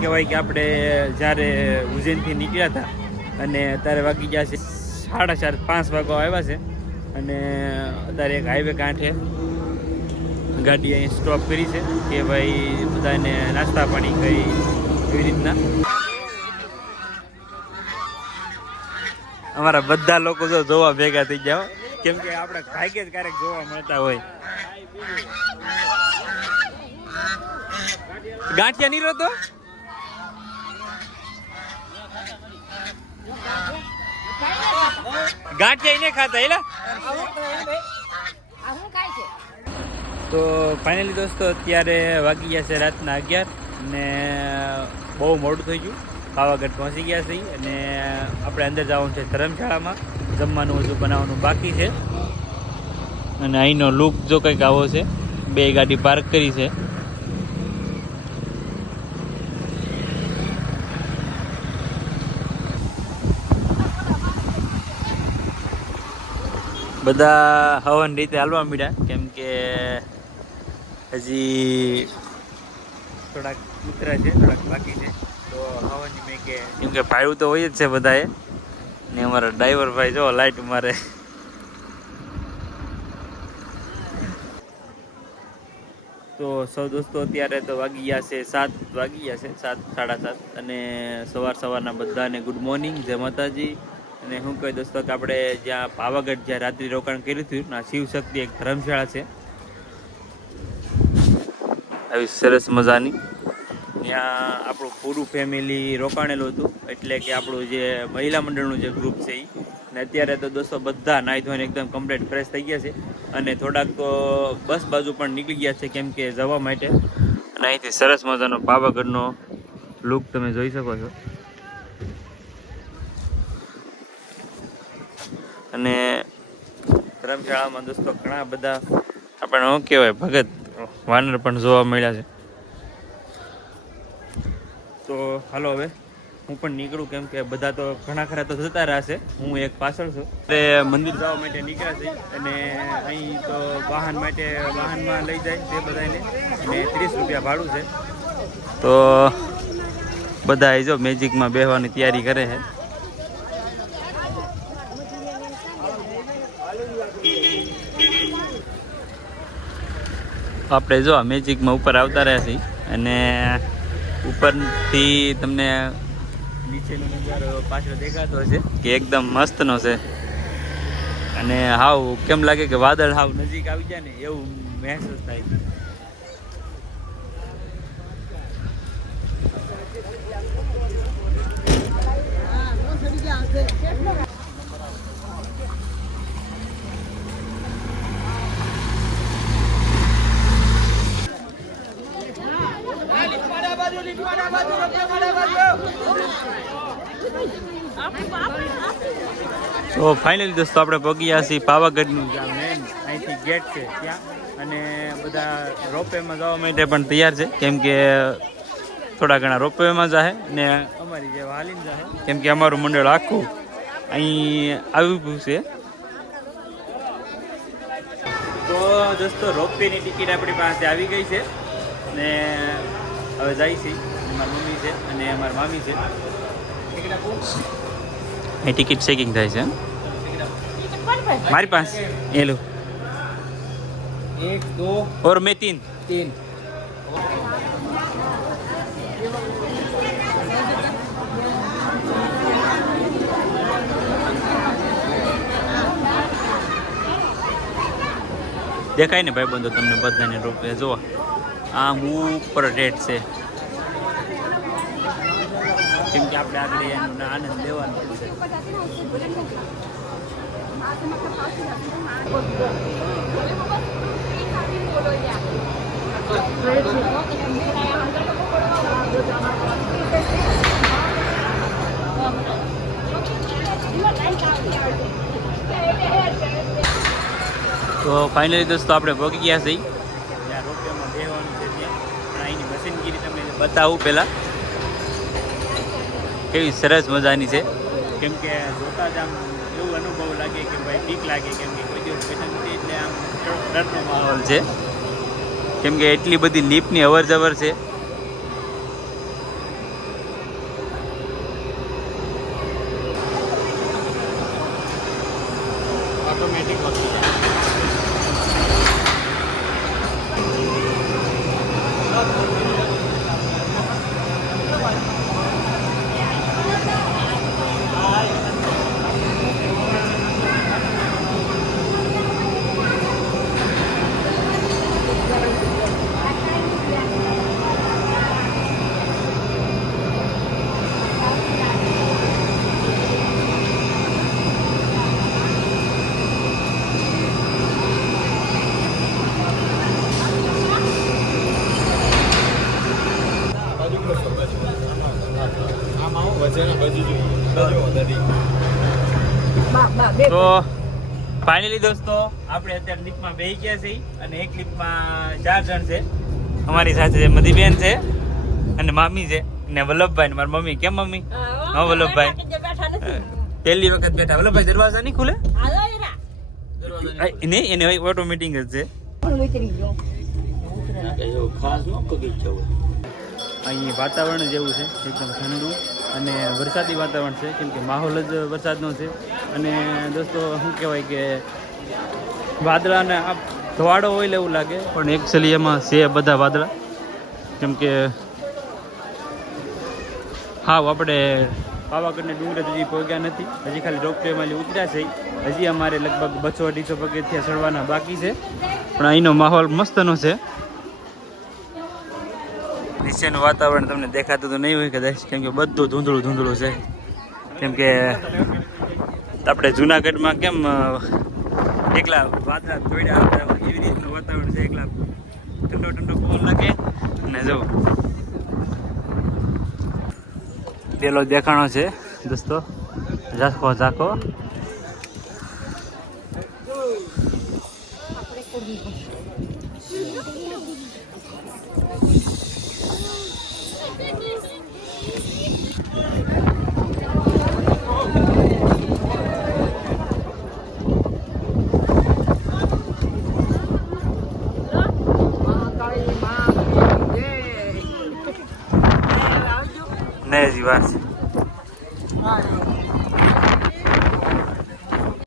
કહેવાય કે આપણે જ્યારે ઉજ્જૈનથી નીકળ્યા હતા અને અત્યારે વાગી ગયા છે સાડા ચાર, પાંચ વાગવા આવ્યા છે અને અત્યારે એક હાઈવે કાંઠે ગાડી અહીં સ્ટોપ કરી છે કે ભાઈ બધાને નાસ્તા પાણી કઈ એવી રીતના. અમારા બધા લોકો જો જોવા ભેગા થઈ ગયા. કેમ કે આપણે ભાગ્યે જ ક્યારેક જોવા મળતા હોય. ગાંઠિયા નહીં રહેતો ગાંઠિયા એને ખાતા એલા તો ફાઇનલી દોસ્તો, અત્યારે વાગી ગયા છે રાતના અગિયાર ને બહુ મોડું થઈ ગયું. પાવાગઢ પહોંચી ગયા છે અને આપણે અંદર જવાનું છે ધર્મશાળામાં. જમવાનું હજુ બનાવવાનું બાકી છે. અને અહીંનો લુક જો કંઈક આવો છે. બે ગાડી પાર્ક કરી છે. બધા હવન રીતે હાલવા મળ્યા કેમ કે હજી થોડાક મિત્ર છે, થોડાક બાકી છે. તો હવનની મેં કે કેમ કે ભાડું તો હોય જ છે બધાએ. ને અમારા ડ્રાઈવર ભાઈ જો લાઈટ મારે. તો સૌ દોસ્તો, અત્યારે તો વાગી ગયા છે સાત, વાગી ગયા છે સાત, સાડા સાત. અને સવાર સવારના બધાને ગુડ મોર્નિંગ જય માતાજી. અને હું કહે દોસ્તો કે આપણે જ્યાં પાવાગઢ જ્યાં રાત્રિ રોકાણ કર્યું હતું ના શિવ શક્તિ એક ધર્મશાળા છે. આવી સરસ મજાની. ત્યાં આપણું પૂરું ફેમિલી રોકાણેલું હતું, એટલે કે આપણું જે મહિલા મંડળનું જે ગ્રુપ છે એ ને અત્યારે તો દોસ્તો બધા નાહી ધોઈને એકદમ કમ્પ્લીટ ફ્રેશ થઈ ગયા છે. અને થોડાક તો બસ બાજુ પણ નીકળી ગયા છે કેમ કે જવા માટે. અને અહીંથી સરસ મજાનો પાવાગઢનો લુક તમે જોઈ શકો છો. અને ધર્મશાળામાં દોસ્તો ઘણા બધા આપણે શું કહેવાય, ભગત વાનર પણ જોવા મળ્યા છે. તો હાલો હવે, હું પણ નીકળું કેમ કે બધા તો ઘણા ખરા તો જતા રહ્યા છે. હું એક પાછળ છું. એટલે મંદિર જવા માટે નીકળ્યા છે અને અહીં તો વાહન માટે વાહનમાં લઈ જાય તે બધાને અને ત્રીસ રૂપિયા ભાડું છે. તો બધા જો મેજિકમાં બેસવાની તૈયારી કરે છે. આપણે જો મેજિકમાં ઉપર આવતા રહ્યા છીએ અને ઉપરથી તમને નીચેનો નજારો પાછળ દેખાતો હશે કે એકદમ મસ્તનો છે. અને હાવ કેમ લાગે કે વાદળ હાવ નજીક આવી જાય ને એવું મહેસૂસ થાય તો ફાઇનલી દોસ્તો આપણે પગી છીએ પાવાગઢનું. જ્યાં મેન અહીંથી ગેટ છે ત્યાં અને બધા રોપવેમાં જવા માટે પણ તૈયાર છે. કેમ કે થોડા ઘણા રોપવેમાં જાય ને અમારી જેવા હાલીને જાય કેમ કે અમારું મંડળ આખું અહીં આવ્યું છે. તો દોસ્તો રોપવેની ટિકિટ આપણી પાસે આવી ગઈ છે. ને હવે જાય છે. મારી મમ્મી છે અને મારા મામી છે. એ ટિકિટ ચેકિંગ થાય છે મારી પાસે. એ લો. એક દો ઓર મેં તીન. તીન. દેખાય ને ભાઈ બંધો તમને બધાને રૂપે જોવા. આમ ઉપર રેટ છે. કેમ કે આપણે આગળ એનો આનંદ લેવાનો છે. તો ફાઇનલી દોસ્તો આપણે પહોંચી ગયા છીએ. જ્યાં રોપવેમાં છે ત્યાં. પણ અહીંની મશીનગીરી તમને બતાવું પહેલાં. કેવી સરસ મજાની છે. કેમ કે જોતા જ આમ એવું અનુભવ લાગે કે ભાઈ બીક લાગે કેમ કે કોઈ દિવસ બેઠા નથી એટલે આમ ડરનો માહોલ છે. કેમ કે એટલી બધી લીપની અવર જવર છે ઓટોમેટિક વગી જાય આમાં વજન વધી જોઈએ તો ફાઇનલી દોસ્તો આપણે અત્યારે લીપમાં બે ગયા છીએ અને એક લીપમાં ચાર જણ છે. અમારી સાથે છે મધીબેન છે અને મામી છે ને વલ્લભભાઈ ને મારી મમ્મી. કેમ મમ્મી? હા વલ્લભભાઈ. પહેલી વખત બેઠા. વલ્લભભાઈ દરવાજા નહીં ખુલે? નહીં એને ઓટોમેટિક જ છે. અહીં વાતાવરણ જેવું છે એકદમ ઠંડુ અને વરસાદી વાતાવરણ છે. કેમ કે માહોલ જ વરસાદનો છે. અને દોસ્તો શું કહેવાય કે વાદળાને આ ધવાડો હોય એવું લાગે. પણ એકચ્યુઅલી એમાં છે બધા વાદળા. કેમ કે હા આપણે પાવાગઢને ડુંગરે હજી પહોંચ્યા નથી. હજી ખાલી રોપવેમાં ઉતર્યા છે. હજી અમારે લગભગ બસો અઢીસો પગથિયા ચડવાના બાકી છે. પણ અહીંનો માહોલ મસ્તનો છે. નીચેનું વાતાવરણ તમને દેખાતું તો નહીં હોય કદાચ કેમ કે બધું ધૂંધળું ધૂંધળું છે. કેમ કે આપણે જુનાગઢમાં કેમ એકલા વાદળા તોડ્યા આવતા એવી રીતનું વાતાવરણ છે, એકલા ઠંડો ઠંડો પવન લાગે. અને જો, પેલો દેખાણો છે, દોસ્તો, ઝાંખો ઝાંખો. Thank હજી વાર છે